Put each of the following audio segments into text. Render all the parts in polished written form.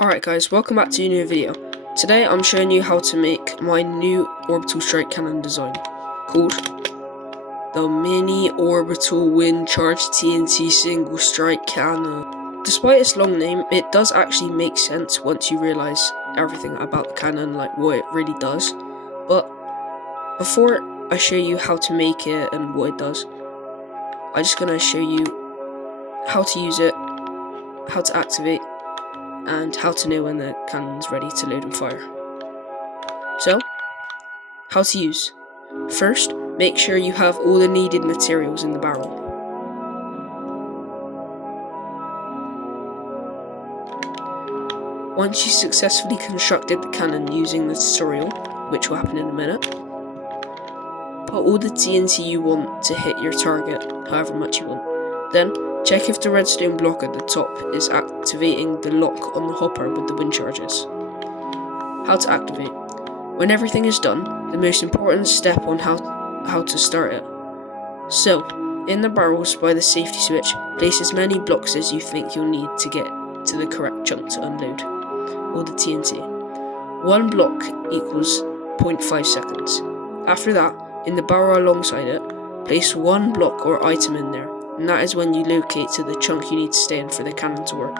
Alright guys, welcome back to a new video. Today I'm showing you how to make my new orbital strike cannon design, called the Mini Orbital Wind Charge TNT Single Strike Cannon. Despite its long name, it does actually make sense once you realise everything about the cannon, like what it really does. But before I show you how to make it and what it does, I'm just going to show you how to use it, how to activate, and how to know when the cannon's ready to load and fire. So, how to use. First, make sure you have all the needed materials in the barrel. Once you successfully constructed the cannon using the tutorial, which will happen in a minute, put all the TNT you want to hit your target, however much you want. Then, check if the redstone block at the top is activating the lock on the hopper with the wind charges. How to activate. When everything is done, the most important step on how to start it. So, in the barrels by the safety switch, place as many blocks as you think you'll need to get to the correct chunk to unload all the TNT. 1 block equals 0.5 seconds. After that, in the barrel alongside it, place 1 block or item in there, and that is when you locate to the chunk you need to stay in for the cannon to work.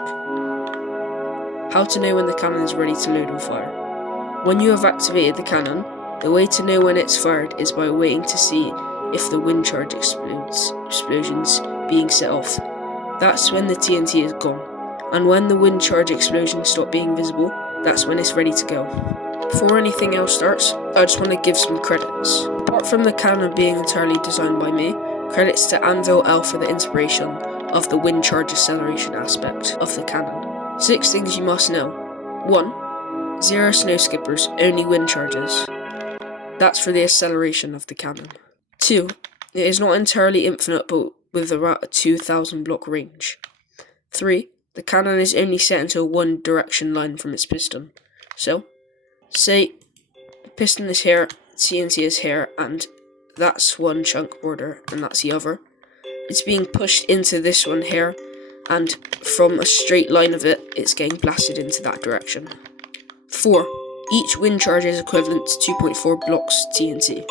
How to know when the cannon is ready to load and fire. When you have activated the cannon, the way to know when it's fired is by waiting to see if the wind charge explosions being set off. That's when the TNT is gone, and when the wind charge explosions stop being visible, that's when it's ready to go. Before anything else starts, I just want to give some credits. Apart from the cannon being entirely designed by me, credits to Anvil L for the inspiration of the wind charge acceleration aspect of the cannon. 6 things you must know. 1. 0 snow skippers, only wind charges. That's for the acceleration of the cannon. 2. It is not entirely infinite but with about a 2000 block range. 3. The cannon is only set into a one direction line from its piston. So, say the piston is here, TNT is here, and that's one chunk border, and that's the other. It's being pushed into this one here, and from a straight line of it, it's getting blasted into that direction. 4. Each wind charge is equivalent to 2.4 blocks TNT.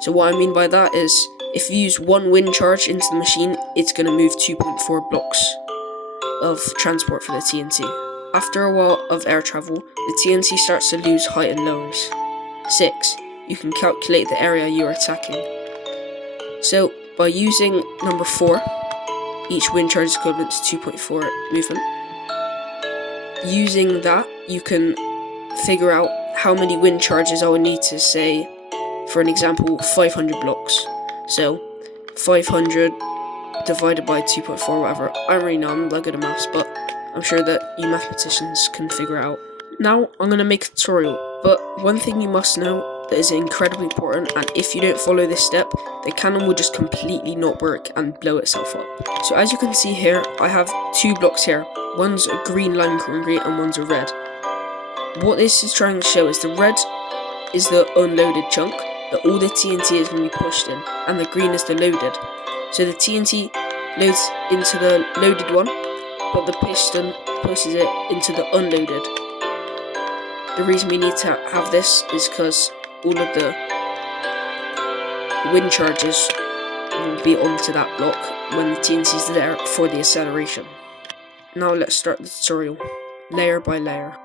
So what I mean by that is, if you use 1 wind charge into the machine, it's going to move 2.4 blocks of transport for the TNT. After a while of air travel, the TNT starts to lose height and lowers. 6. You can calculate the area you are attacking. So, by using number 4, each wind charge is equivalent to 2.4 movement. Using that, you can figure out how many wind charges I would need to, say, for an example, 500 blocks. So, 500 divided by 2.4, whatever. I don't really know, I'm not good at maths, but I'm sure that you mathematicians can figure it out. Now, I'm going to make a tutorial, but one thing you must know that is incredibly important, and if you don't follow this step, the cannon will just completely not work and blow itself up. So as you can see here, I have 2 blocks here. One's a green lime concrete and one's a red. What this is trying to show is the red is the unloaded chunk that all the TNT is going to be pushed in, and the green is the loaded. So the TNT loads into the loaded one, but the piston pushes it into the unloaded. The reason we need to have this is because all of the wind charges will be onto that block when the TNT is there for the acceleration. Now let's start the tutorial, layer by layer.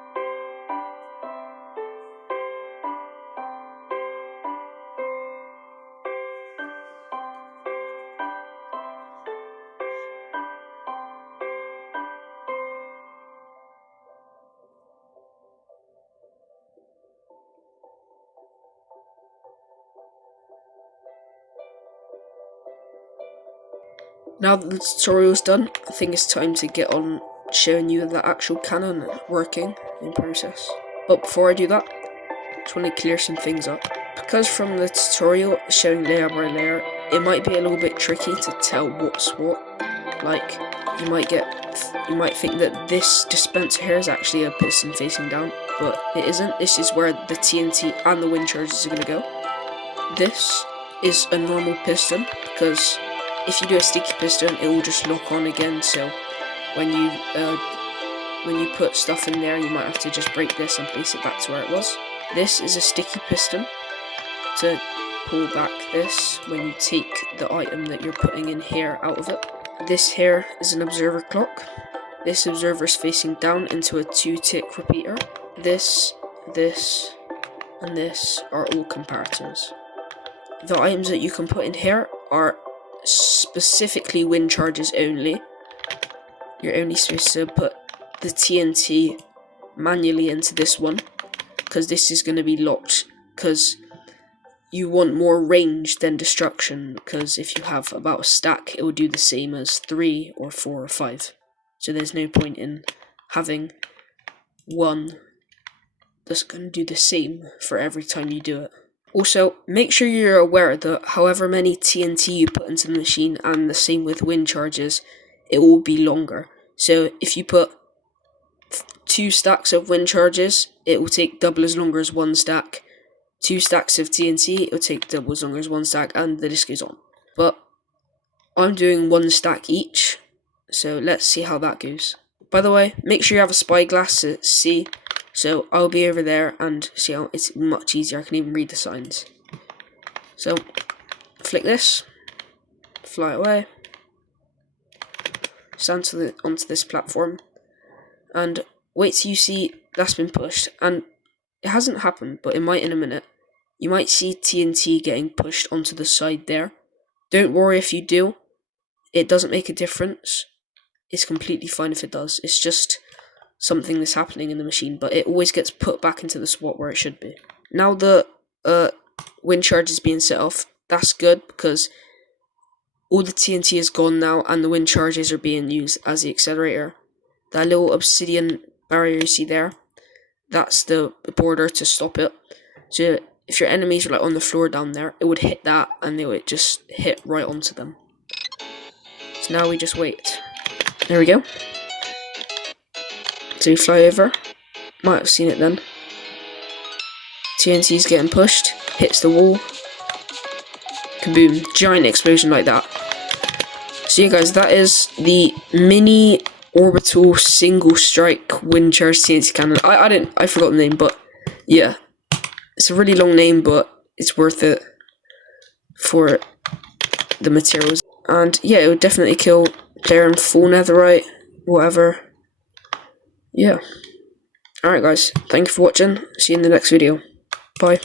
Now that the tutorial is done, I think it's time to get on showing you the actual cannon working in process. But before I do that, I just want to clear some things up. Because from the tutorial showing layer by layer, it might be a little bit tricky to tell what's what. Like, you might think that this dispenser here is actually a piston facing down, but it isn't. This is where the TNT and the wind charges are going to go. This is a normal piston, because if you do a sticky piston, it will just lock on again, so when you when you put stuff in there, you might have to just break this and place it back to where it was. This is a sticky piston to pull back this when you take the item that you're putting in here out of it. This here is an observer clock. This observer is facing down into a 2-tick repeater. This, and this are all comparators. The items that you can put in here are specifically wind charges only. You're only supposed to put the TNT manually into this one, because this is going to be locked, because you want more range than destruction, because if you have about a stack, it will do the same as 3 or 4 or 5. So there's no point in having one that's going to do the same for every time you do it. Also, make sure you're aware that however many TNT you put into the machine, and the same with wind charges, it will be longer. So if you put 2 stacks of wind charges, it will take double as long as 1 stack. 2 stacks of TNT, it will take double as long as 1 stack, and the list goes on. But I'm doing 1 stack each, so let's see how that goes. By the way, make sure you have a spyglass to see. So I'll be over there, and see how it's much easier. I can even read the signs. So flick this, fly away, stand onto this platform, and wait till you see that's been pushed. And it hasn't happened, but it might in a minute. You might see TNT getting pushed onto the side there. Don't worry if you do. It doesn't make a difference. It's completely fine if it does. It's just something that's happening in the machine, but it always gets put back into the spot where it should be. Now the wind charge is being set off. That's good, because all the TNT is gone now, and the wind charges are being used as the accelerator. That little obsidian barrier you see there, that's the border to stop it. So if your enemies are like on the floor down there, it would hit that, and they would just hit right onto them. So now we just wait. There we go. So we fly over. Might have seen it then. TNT's getting pushed. Hits the wall. Kaboom. Giant explosion like that. So yeah guys, that is the mini Orbital single strike wind charge TNT cannon. I forgot the name, but yeah. It's a really long name, but it's worth it for the materials. And yeah, it would definitely kill player in full netherite, whatever. Yeah. Alright guys, thank you for watching. See you in the next video. Bye.